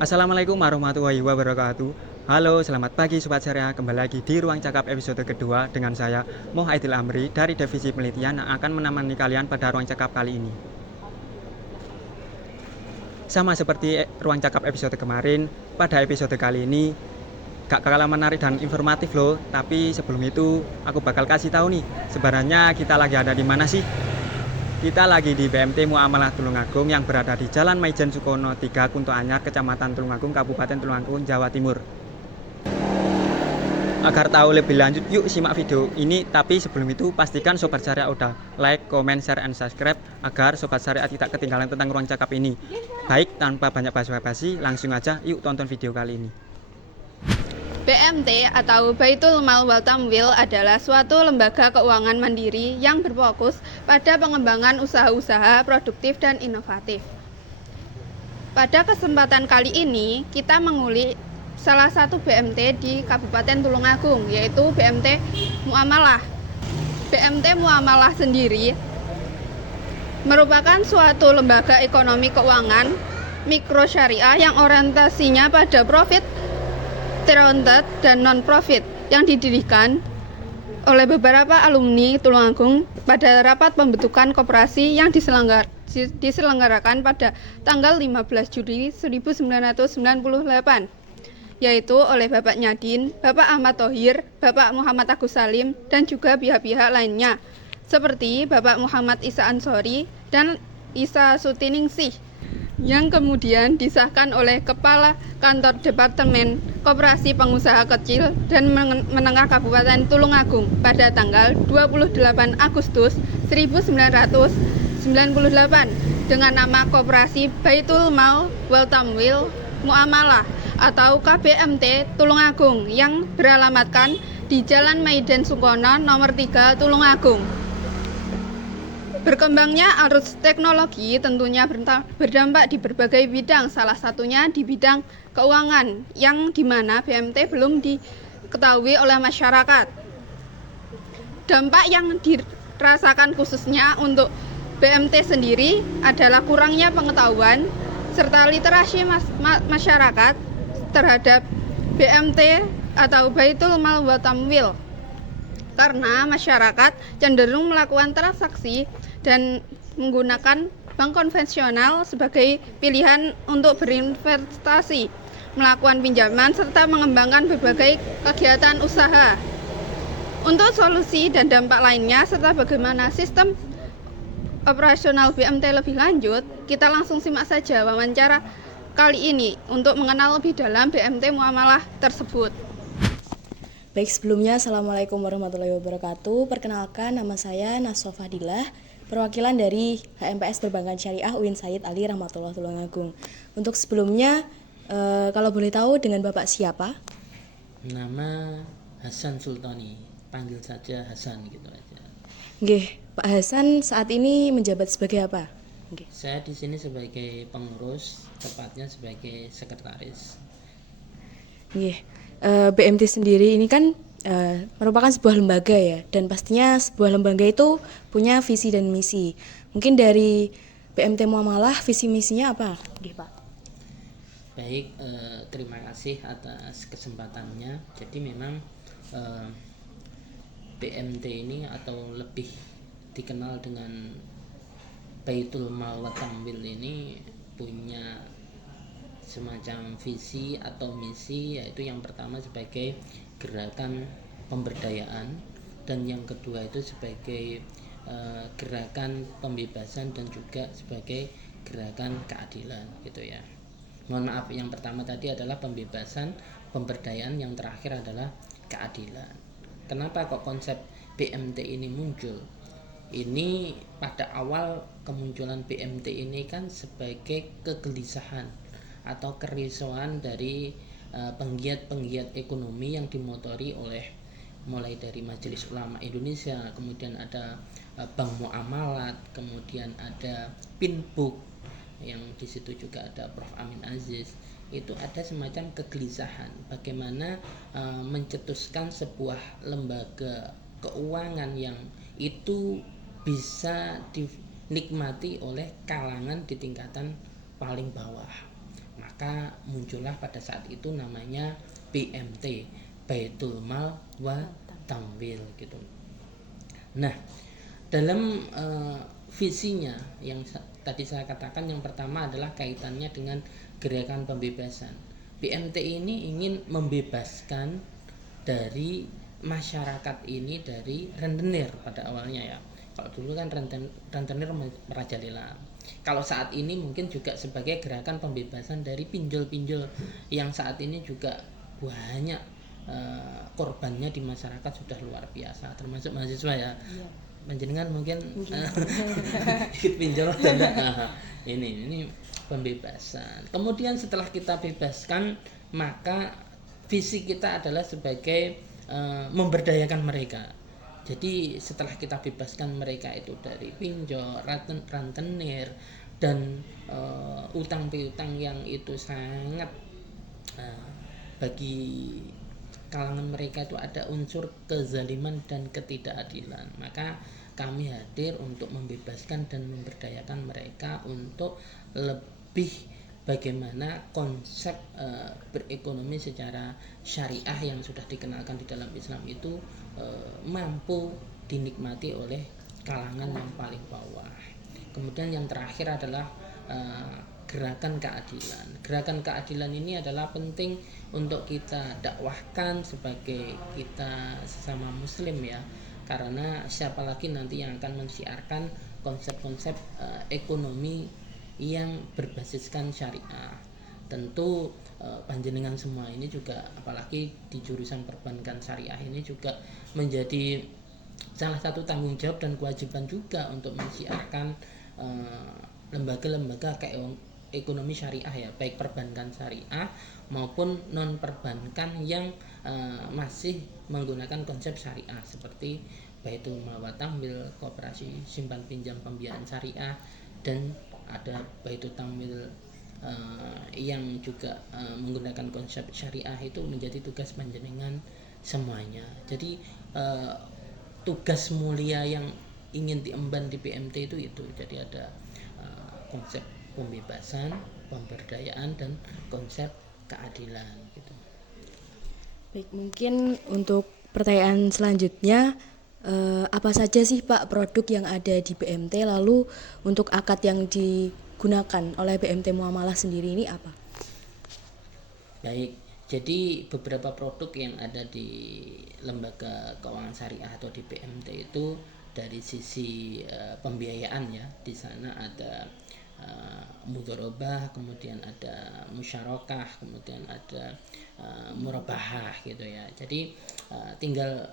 Assalamualaikum warahmatullahi wabarakatuh. Halo, selamat pagi Sobat Syariah. Kembali lagi di Ruang Cakap episode kedua dengan saya, Moh Aidil Amri dari Divisi Penelitian yang akan menemani kalian pada Ruang Cakap kali ini. Sama seperti Ruang Cakap episode kemarin, pada episode kali ini gak kalah menarik dan informatif loh. Tapi sebelum itu, aku bakal kasih tahu nih, sebenarnya kita lagi ada di mana sih? Kita lagi di BMT Muamalah Tulungagung yang berada di Jalan Maijen Sukono 3, Kunto Anyar, Kecamatan Tulungagung, Kabupaten Tulungagung, Jawa Timur. Agar tahu lebih lanjut, yuk simak video ini. Tapi sebelum itu, pastikan Sobat Syariah udah like, comment, share, and subscribe agar Sobat Syariah tidak ketinggalan tentang Ruang Cakap ini. Baik, tanpa banyak basa-basi, langsung aja yuk tonton video kali ini. BMT atau Baitul Mal wal Tamwil adalah suatu lembaga keuangan mandiri yang berfokus pada pengembangan usaha-usaha produktif dan inovatif. Pada kesempatan kali ini, kita mengulik salah satu BMT di Kabupaten Tulungagung, yaitu BMT Muamalah. BMT Muamalah sendiri merupakan suatu lembaga ekonomi keuangan mikro syariah yang orientasinya pada profit oriented dan non-profit yang didirikan oleh beberapa alumni Tulungagung pada rapat pembentukan koperasi yang diselenggarakan pada tanggal 15 Juli 1998, yaitu oleh Bapak Nyadin, Bapak Ahmad Thohir, Bapak Muhammad Agus Salim, dan juga pihak-pihak lainnya seperti Bapak Muhammad Isa Ansori dan Isa Sutiningsih, yang kemudian disahkan oleh Kepala Kantor Departemen Koperasi Pengusaha Kecil dan Menengah Kabupaten Tulungagung pada tanggal 28 Agustus 1998 dengan nama Koperasi Baitul Mal wal Tamwil Muamalah atau KBMT Tulungagung yang beralamatkan di Jalan Maijen Sukono nomor 3 Tulungagung. Berkembangnya arus teknologi tentunya berdampak di berbagai bidang, salah satunya di bidang keuangan yang dimana BMT belum diketahui oleh masyarakat. Dampak yang dirasakan khususnya untuk BMT sendiri adalah kurangnya pengetahuan serta literasi masyarakat terhadap BMT atau Baitul Mal wal Tamwil, karena masyarakat cenderung melakukan transaksi dan menggunakan bank konvensional sebagai pilihan untuk berinvestasi, melakukan pinjaman, serta mengembangkan berbagai kegiatan usaha. Untuk solusi dan dampak lainnya, serta bagaimana sistem operasional BMT lebih lanjut, kita langsung simak saja wawancara kali ini untuk mengenal lebih dalam BMT Muamalah tersebut. Baik, sebelumnya Assalamualaikum warahmatullahi wabarakatuh. Perkenalkan, nama saya Naswa Fadilah, perwakilan dari HMPS Perbankan Syariah UIN Said Ali Rahmatullah Tulungagung. Untuk sebelumnya, kalau boleh tahu dengan Bapak siapa? Nama Hasan Sultani, panggil saja Hasan gitu aja. Nggih, Pak Hasan saat ini menjabat sebagai apa? Nggih. Saya di sini sebagai pengurus, tepatnya sebagai sekretaris. Nggih. BMT sendiri ini kan merupakan sebuah lembaga ya, dan pastinya sebuah lembaga itu punya visi dan misi. Mungkin dari BMT Muamalah visi misinya apa, Nggih, Pak? Baik, terima kasih atas kesempatannya. Jadi memang BMT ini atau lebih dikenal dengan Baitul Mal wal Tamwil ini punya semacam visi atau misi, yaitu yang pertama sebagai gerakan pemberdayaan dan yang kedua itu sebagai gerakan pembebasan dan juga sebagai gerakan keadilan gitu ya. Mohon maaf, yang pertama tadi adalah pembebasan, pemberdayaan, yang terakhir adalah keadilan. Kenapa kok konsep BMT ini muncul? Ini pada awal kemunculan BMT ini kan sebagai kegelisahan atau kerisauan dari penggiat-penggiat ekonomi yang dimotori oleh mulai dari Majelis Ulama Indonesia, kemudian ada Bank Muamalat, kemudian ada Pinbook, yang di situ juga ada Prof. Amin Aziz. Itu ada semacam kegelisahan bagaimana mencetuskan sebuah lembaga keuangan yang itu bisa dinikmati oleh kalangan di tingkatan paling bawah. maka muncullah pada saat itu namanya BMT, Baitul Mal wa Tamwil gitu. Nah, dalam visinya yang tadi saya katakan, yang pertama adalah kaitannya dengan gerakan pembebasan. BMT ini ingin membebaskan dari masyarakat ini dari rentenir pada awalnya ya. Kalau dulu kan rentenir merajalela. Kalau saat ini mungkin juga sebagai gerakan pembebasan dari pinjol-pinjol yang saat ini juga banyak korbannya di masyarakat sudah luar biasa, termasuk mahasiswa ya. Panjenengan mungkin ikut pinjol dan ini pembebasan. Kemudian setelah kita bebaskan, maka visi kita adalah sebagai memberdayakan mereka. Jadi setelah kita bebaskan mereka itu dari pinjol, rentenir, dan utang piutang yang itu sangat bagi kalangan mereka itu ada unsur kezaliman dan ketidakadilan, maka kami hadir untuk membebaskan dan memberdayakan mereka untuk lebih bagaimana konsep berekonomi secara syariah yang sudah dikenalkan di dalam Islam itu mampu dinikmati oleh kalangan yang paling bawah. Kemudian yang terakhir adalah gerakan keadilan. Gerakan keadilan ini adalah penting untuk kita dakwahkan sebagai kita sesama muslim ya, karena siapa lagi nanti yang akan mensiarkan konsep-konsep ekonomi yang berbasiskan syariah. Tentu panjenengan semua ini juga, apalagi di jurusan perbankan syariah ini juga menjadi salah satu tanggung jawab dan kewajiban juga untuk mensiarkan lembaga-lembaga ekonomi syariah ya, baik perbankan syariah maupun non perbankan yang masih menggunakan konsep syariah seperti Baitul Mal wa Tamwil, koperasi simpan pinjam pembiayaan syariah, dan ada Baitul Tamwil yang juga menggunakan konsep syariah. Itu menjadi tugas panjenengan semuanya. Jadi tugas mulia yang ingin diemban di BMT itu. Jadi ada konsep pembebasan, pemberdayaan, dan konsep keadilan gitu. Baik, mungkin untuk pertanyaan selanjutnya, apa saja sih Pak produk yang ada di BMT, lalu untuk akad yang digunakan oleh BMT Muamalah sendiri ini apa? Baik, jadi beberapa produk yang ada di lembaga keuangan syariah atau di BMT itu dari sisi pembiayaan ya, di sana ada mudharabah, kemudian ada musyarakah, kemudian ada murabahah gitu ya. Jadi tinggal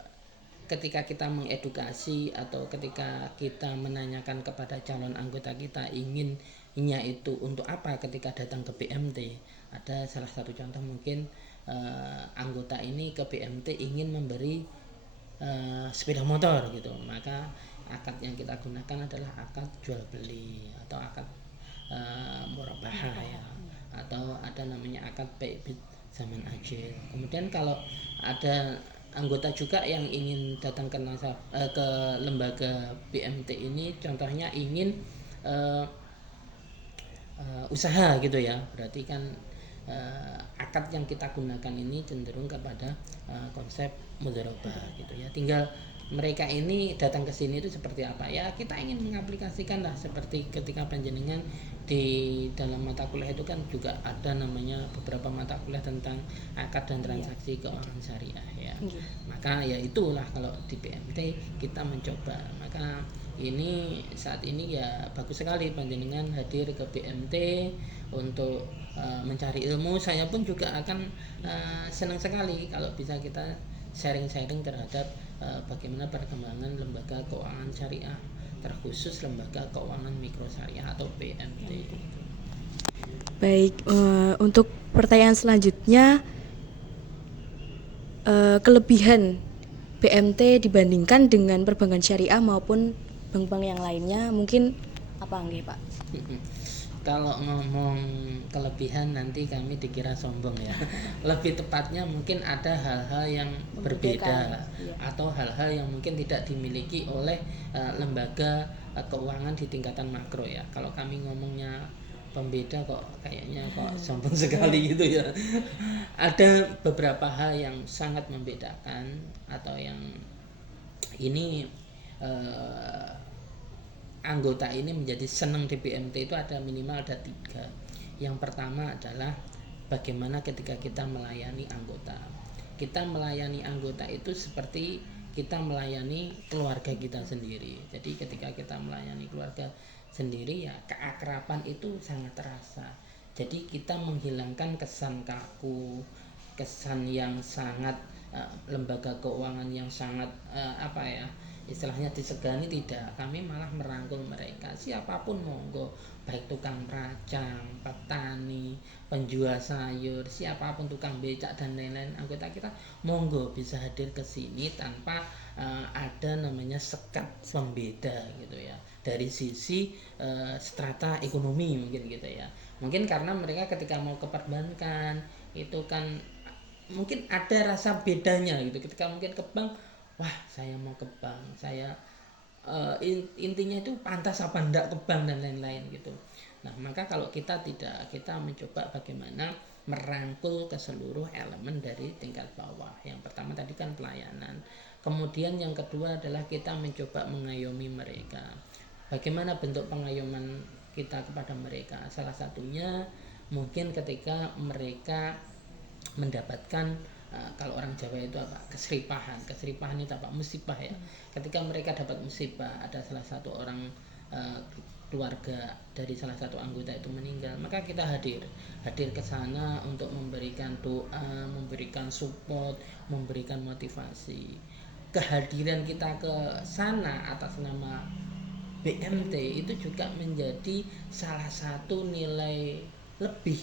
ketika kita mengedukasi atau ketika kita menanyakan kepada calon anggota kita inginnya itu untuk apa ketika datang ke BMT, ada salah satu contoh mungkin anggota ini ke BMT ingin memberi sepeda motor gitu, maka akad yang kita gunakan adalah akad jual beli atau akad murabahah ya, atau ada namanya akad baik zaman ajil. Kemudian kalau ada anggota juga yang ingin datang ke lembaga BMT ini, contohnya ingin usaha gitu ya, berarti kan akad yang kita gunakan ini cenderung kepada konsep mudharabah gitu ya. Tinggal mereka ini datang ke sini itu seperti apa ya, kita ingin mengaplikasikan lah seperti ketika panjenengan di dalam mata kuliah itu kan juga ada namanya beberapa mata kuliah tentang akad dan transaksi keuangan syariah ya. Maka ya itulah kalau di BMT kita mencoba. Maka ini saat ini ya bagus sekali panjenengan hadir ke BMT untuk mencari ilmu. Saya pun juga akan senang sekali kalau bisa kita sharing-sharing terhadap bagaimana perkembangan lembaga keuangan syariah, terkhusus lembaga keuangan mikro syariah atau BMT. Baik, untuk pertanyaan selanjutnya, kelebihan BMT dibandingkan dengan perbankan syariah maupun bank-bank yang lainnya mungkin apa nggih Pak? Kalau ngomong kelebihan nanti kami dikira sombong ya. Lebih tepatnya mungkin ada hal-hal yang berbeda atau hal-hal yang mungkin tidak dimiliki oleh lembaga keuangan di tingkatan makro ya. Kalau kami ngomongnya pembeda kok kayaknya kok sombong sekali gitu ya. Ada beberapa hal yang sangat membedakan atau yang ini anggota ini menjadi senang di BMT itu ada minimal ada 3. Yang pertama adalah bagaimana ketika kita melayani anggota. Kita melayani anggota itu seperti kita melayani keluarga kita sendiri. Jadi ketika kita melayani keluarga sendiri ya keakraban itu sangat terasa. Jadi kita menghilangkan kesan kaku, kesan yang sangat lembaga keuangan yang sangat istilahnya disegani, tidak. Kami malah merangkul mereka, siapapun monggo, baik tukang racang, petani, penjual sayur, siapapun, tukang becak dan lain-lain, anggota kita monggo bisa hadir ke sini tanpa ada namanya sekat pembeda gitu ya, dari sisi strata ekonomi mungkin gitu ya. Mungkin karena mereka ketika mau ke perbankan itu kan mungkin ada rasa bedanya gitu, ketika mungkin ke bank, wah saya mau ke bank, saya intinya itu pantas apa enggak ke bank dan lain-lain gitu. Nah maka kalau kita tidak, kita mencoba bagaimana merangkul ke seluruh elemen dari tingkat bawah. Yang pertama tadi kan pelayanan, kemudian yang kedua adalah kita mencoba mengayomi mereka. Bagaimana bentuk pengayoman kita kepada mereka? Salah satunya mungkin ketika mereka mendapatkan kalau orang Jawa itu apa? Keseripahan itu apa? Musibah ya. Ketika mereka dapat musibah, ada salah satu orang keluarga dari salah satu anggota itu meninggal, maka kita hadir ke sana untuk memberikan doa, memberikan support, memberikan motivasi. Kehadiran kita ke sana atas nama BMT itu juga menjadi salah satu nilai lebih.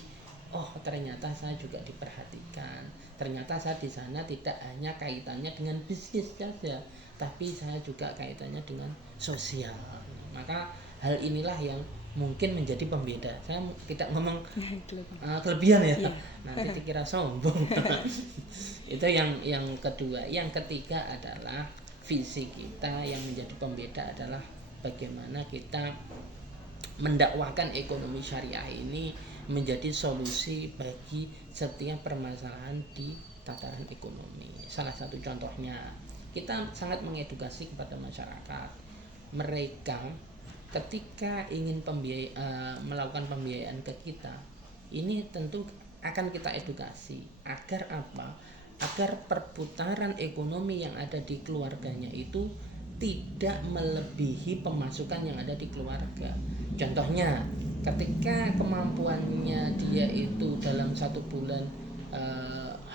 Oh ternyata saya juga diperhatikan, ternyata saya di sana tidak hanya kaitannya dengan bisnis saja, tapi saya juga kaitannya dengan sosial. Maka hal inilah yang mungkin menjadi pembeda. Saya tidak ngomong kelebihan ya, nanti dikira sombong. Itu yang kedua. Yang ketiga adalah visi kita yang menjadi pembeda adalah bagaimana kita mendakwakan ekonomi syariah ini menjadi solusi bagi setiap permasalahan di tataran ekonomi. Salah satu contohnya, kita sangat mengedukasi kepada masyarakat. Mereka ketika ingin melakukan pembiayaan ke kita, ini tentu akan kita edukasi agar apa? Agar perputaran ekonomi yang ada di keluarganya itu tidak melebihi pemasukan yang ada di keluarga. Contohnya, ketika kemampuannya dia itu dalam 1 bulan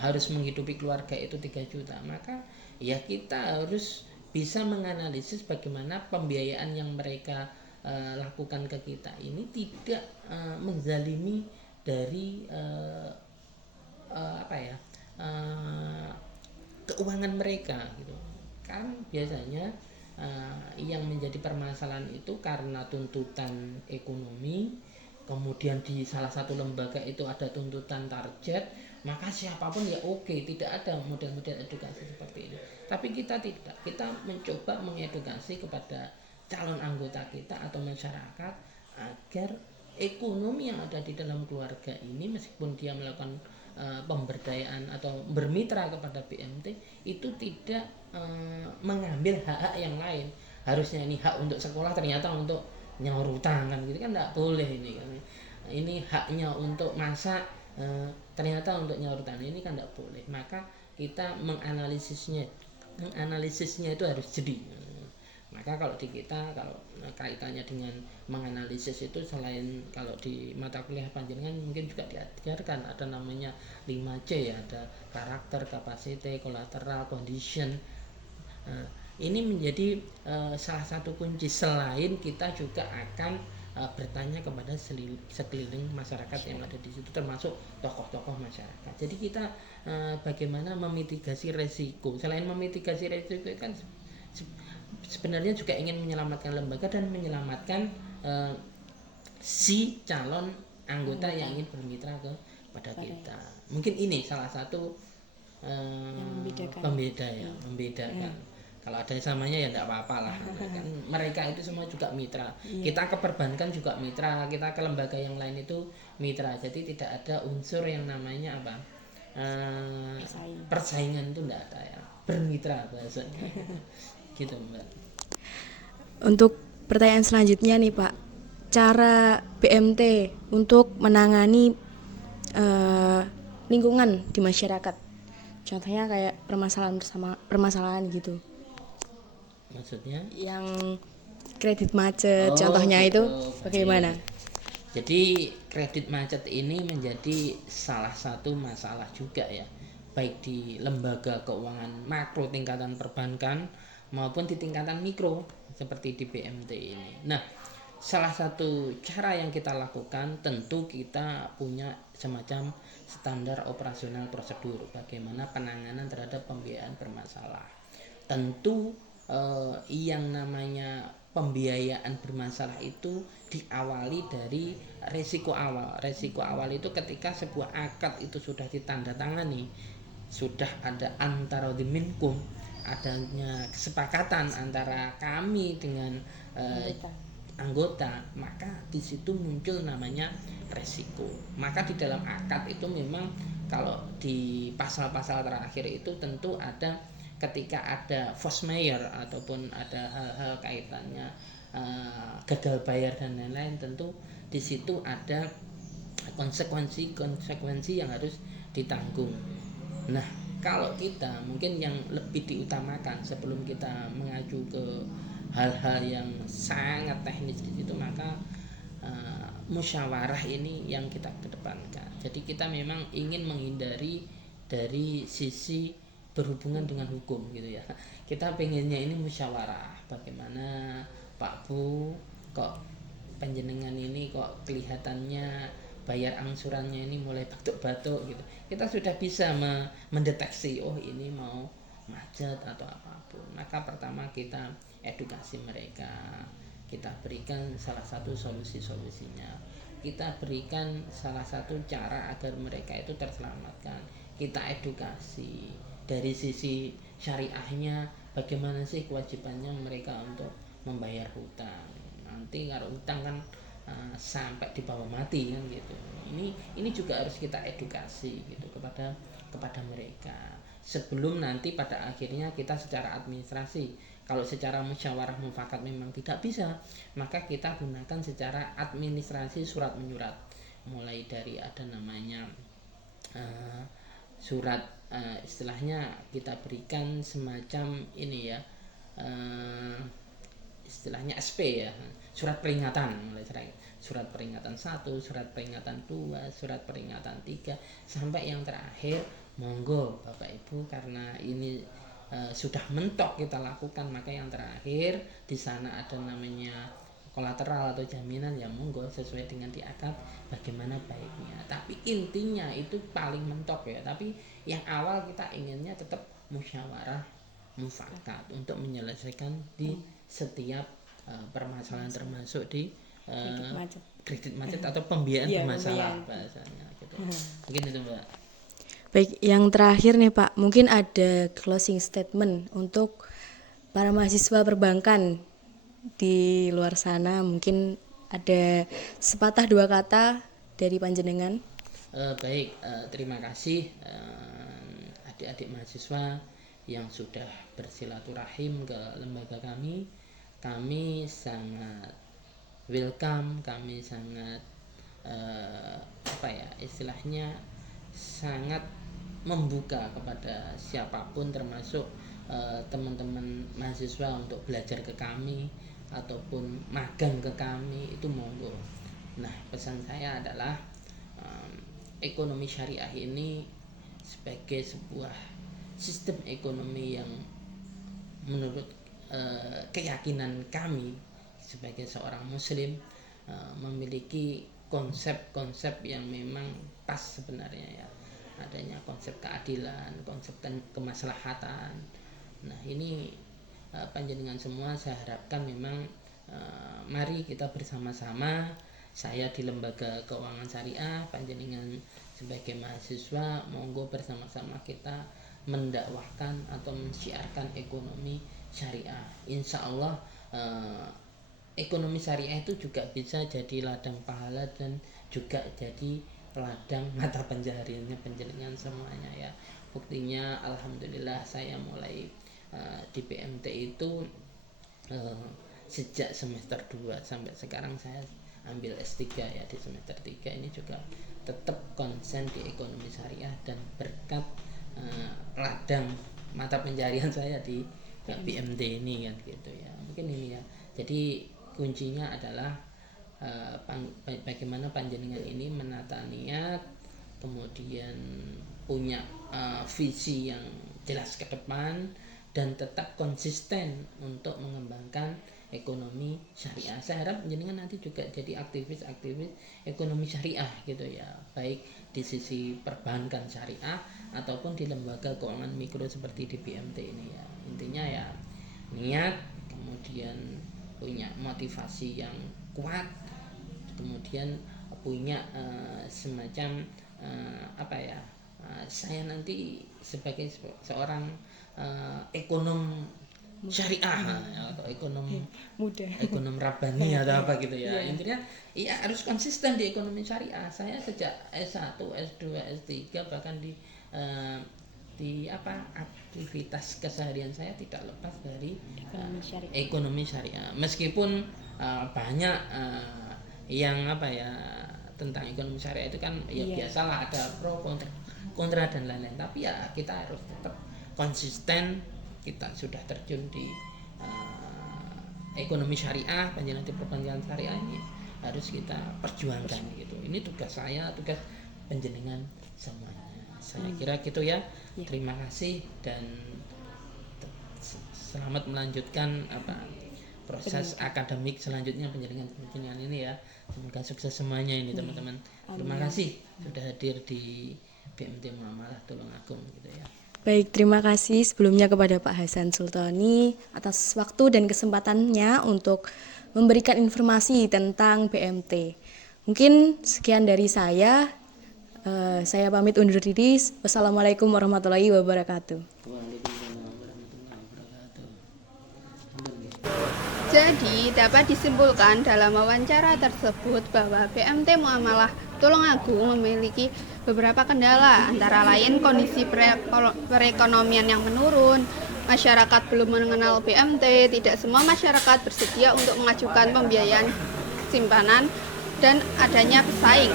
harus menghidupi keluarga itu 3 juta, maka ya kita harus bisa menganalisis bagaimana pembiayaan yang mereka lakukan ke kita ini tidak menzalimi dari keuangan mereka gitu. Kan biasanya yang menjadi permasalahan itu karena tuntutan ekonomi, kemudian di salah satu lembaga itu ada tuntutan target, maka siapapun ya oke, tidak ada model-model edukasi seperti ini. Tapi kita tidak, kita mencoba mengedukasi kepada calon anggota kita atau masyarakat agar ekonomi yang ada di dalam keluarga ini, meskipun dia melakukan pemberdayaan atau bermitra kepada BMT, itu tidak mengambil hak-hak yang lain. Harusnya ini hak untuk sekolah, ternyata untuk nyaur utang kan gitu kan, tidak boleh ini kan. Ini haknya untuk masak, ternyata untuk nyaur utang, ini kan tidak boleh. Maka kita menganalisisnya itu harus jeli. Maka kalau di kita, kalau kaitannya dengan menganalisis itu, selain kalau di mata kuliah panjenengan mungkin juga diajarkan ada namanya 5C ya, ada karakter, capacity, collateral, condition. Ini menjadi salah satu kunci, selain kita juga akan bertanya kepada sekeliling masyarakat yang ada di situ, termasuk tokoh-tokoh masyarakat. Jadi kita bagaimana memitigasi resiko. Selain memitigasi resiko kan sebenarnya juga ingin menyelamatkan lembaga dan menyelamatkan si calon anggota yang ingin bermitra kepada kita. Mungkin ini salah satu pembeda ya, membedakan. Kalau ada samanya ya enggak apa-apa lah. Kan mereka itu semua juga mitra. Kita ke perbankan juga mitra, kita ke lembaga yang lain itu mitra. Jadi tidak ada unsur yang namanya apa? Persaingan itu enggak ada ya. Bermitra bahasanya. Gitu, Mbak. Untuk pertanyaan selanjutnya nih Pak, cara BMT untuk menangani lingkungan di masyarakat, contohnya kayak permasalahan gitu, Maksudnya? yang kredit macet, contohnya Gitu. itu bagaimana? Jadi kredit macet ini menjadi salah satu masalah juga ya, baik di lembaga keuangan makro tingkatan perbankan maupun di tingkatan mikro seperti di BMT ini. Nah, salah satu cara yang kita lakukan tentu kita punya semacam standar operasional prosedur bagaimana penanganan terhadap pembiayaan bermasalah. Tentu yang namanya pembiayaan bermasalah itu diawali dari resiko awal. Resiko awal itu ketika sebuah akad itu sudah ditandatangani, sudah ada antara minkum, adanya kesepakatan antara kami dengan anggota, maka di situ muncul namanya resiko. Maka di dalam akad itu memang kalau di pasal-pasal terakhir itu tentu ada ketika ada force majeure ataupun ada hal-hal kaitannya gagal bayar dan lain-lain, tentu di situ ada konsekuensi yang harus ditanggung. Nah, kalau kita mungkin yang lebih diutamakan sebelum kita mengacu ke hal-hal yang sangat teknis di situ, maka musyawarah ini yang kita kedepankan. Jadi kita memang ingin menghindari dari sisi berhubungan dengan hukum gitu ya. Kita pengennya ini musyawarah. Bagaimana Pak Bu, kok panjenengan ini kok kelihatannya bayar angsurannya ini mulai batuk-batuk gitu. Kita sudah bisa mendeteksi, oh ini mau macet atau apapun. Maka pertama kita edukasi mereka, kita berikan salah satu solusi-solusinya, kita berikan salah satu cara agar mereka itu terselamatkan, kita edukasi dari sisi syariahnya, bagaimana sih kewajibannya mereka untuk membayar hutang. Nanti kalau hutang kan sampai di bawah mati kan gitu. Ini juga harus kita edukasi gitu kepada mereka sebelum nanti pada akhirnya kita secara administrasi, kalau secara musyawarah mufakat memang tidak bisa, maka kita gunakan secara administrasi surat menyurat, mulai dari ada namanya surat istilahnya kita berikan semacam ini ya, istilahnya SP ya, surat peringatan, mulai surat peringatan 1, surat peringatan 2, surat peringatan 3, sampai yang terakhir monggo Bapak Ibu, karena ini sudah mentok kita lakukan, maka yang terakhir di sana ada namanya kolateral atau jaminan, ya monggo sesuai dengan di akad bagaimana baiknya. Tapi intinya itu paling mentok ya. Tapi yang awal kita inginnya tetap musyawarah mufakat untuk menyelesaikan di setiap permasalahan, termasuk di kredit macet atau pembiayaan bermasalah bahasanya gitu. Mungkin itu Mbak. Baik, yang terakhir nih Pak, mungkin ada closing statement untuk para mahasiswa perbankan di luar sana, mungkin ada sepatah dua kata dari panjenengan. Baik, terima kasih adik-adik mahasiswa yang sudah bersilaturahim ke lembaga kami. Kami sangat welcome, kami sangat istilahnya sangat membuka kepada siapapun, termasuk teman-teman mahasiswa untuk belajar ke kami ataupun magang ke kami, itu monggo. Nah, pesan saya adalah ekonomi syariah ini sebagai sebuah sistem ekonomi yang menurut keyakinan kami sebagai seorang muslim memiliki konsep-konsep yang memang pas sebenarnya ya. Adanya konsep keadilan, konsep kemaslahatan. Nah, ini panjenengan semua saya harapkan memang mari kita bersama-sama, saya di lembaga keuangan syariah, panjenengan sebagai mahasiswa, monggo bersama-sama kita mendakwahkan atau mensyiarkan ekonomi syariah. Insya Allah ekonomi syariah itu juga bisa jadi ladang pahala dan juga jadi ladang mata pencahariannya penjenengan semuanya ya. Buktinya alhamdulillah saya mulai di PMT itu sejak semester 2 sampai sekarang saya ambil S3 ya, di semester 3 ini juga tetap konsen di ekonomi syariah dan berkat ladang mata pencaharian saya di PMT ini kan gitu ya. Mungkin ini ya. Jadi kuncinya adalah bagaimana panjenengan ini menata niat, kemudian punya visi yang jelas ke depan dan tetap konsisten untuk mengembangkan ekonomi syariah. Saya harap jenengan nanti juga jadi aktivis-aktivis ekonomi syariah gitu ya, baik di sisi perbankan syariah ataupun di lembaga keuangan mikro seperti di BMT ini ya. Intinya ya niat, kemudian punya motivasi yang kuat, kemudian punya semacam saya nanti sebagai seorang ekonom syariah atau ekonom rabbani atau apa gitu ya. Intinya iya harus konsisten di ekonomi syariah. Saya sejak S1, S2, S3 bahkan di aktivitas keseharian saya tidak lepas dari ekonomi syariah. Meskipun banyak yang tentang ekonomi syariah itu kan biasalah ada pro kontra dan lain-lain, tapi ya kita harus tetap konsisten. Kita sudah terjun di ekonomi syariah, panjenengan di perbankan syariah ini harus kita perjuangkan gitu. Ini tugas saya, tugas panjenengan semuanya. Saya kira gitu ya. Terima kasih dan selamat melanjutkan proses akademik selanjutnya panjenengan ini ya. Semoga sukses semuanya ini teman-teman. Terima kasih sudah hadir di BMT Muamalah Tulungagung gitu ya. Baik, terima kasih sebelumnya kepada Pak Hasan Sultoni atas waktu dan kesempatannya untuk memberikan informasi tentang BMT. Mungkin sekian dari saya. Saya pamit undur diri. Wassalamualaikum warahmatullahi wabarakatuh. Jadi dapat disimpulkan dalam wawancara tersebut bahwa BMT Muamalah Tulungagung memiliki beberapa kendala, antara lain kondisi perekonomian yang menurun, masyarakat belum mengenal BMT, tidak semua masyarakat bersedia untuk mengajukan pembiayaan simpanan, dan adanya pesaing.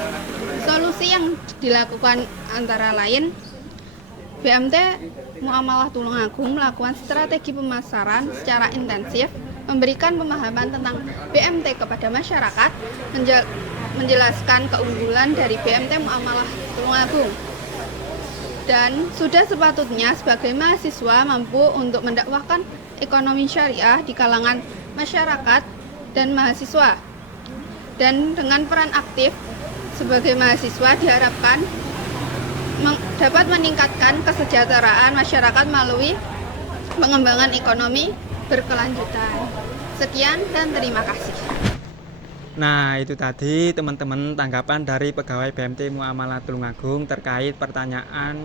Solusi yang dilakukan antara lain BMT Muamalah Tulungagung melakukan strategi pemasaran secara intensif, memberikan pemahaman tentang BMT kepada masyarakat, menjelaskan keunggulan dari BMT Muamalah Tulungagung, dan sudah sepatutnya sebagai mahasiswa mampu untuk mendakwahkan ekonomi syariah di kalangan masyarakat dan mahasiswa. Dan dengan peran aktif sebagai mahasiswa diharapkan dapat meningkatkan kesejahteraan masyarakat melalui pengembangan ekonomi berkelanjutan. Sekian dan terima kasih. Nah, itu tadi teman-teman tanggapan dari pegawai BMT Muamalah Tulungagung terkait pertanyaan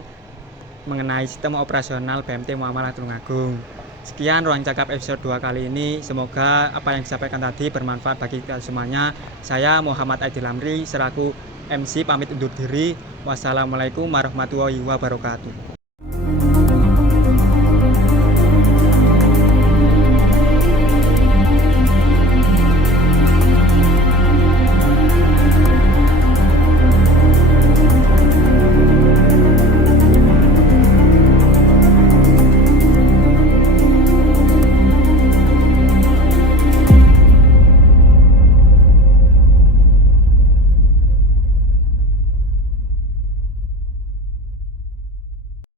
mengenai sistem operasional BMT Muamalah Tulungagung. Sekian Ruang Cakap episode 2 kali ini. Semoga apa yang disampaikan tadi bermanfaat bagi kita semuanya. Saya Muhammad Aidil Amri selaku MC pamit undur diri. Wassalamualaikum warahmatullahi wabarakatuh.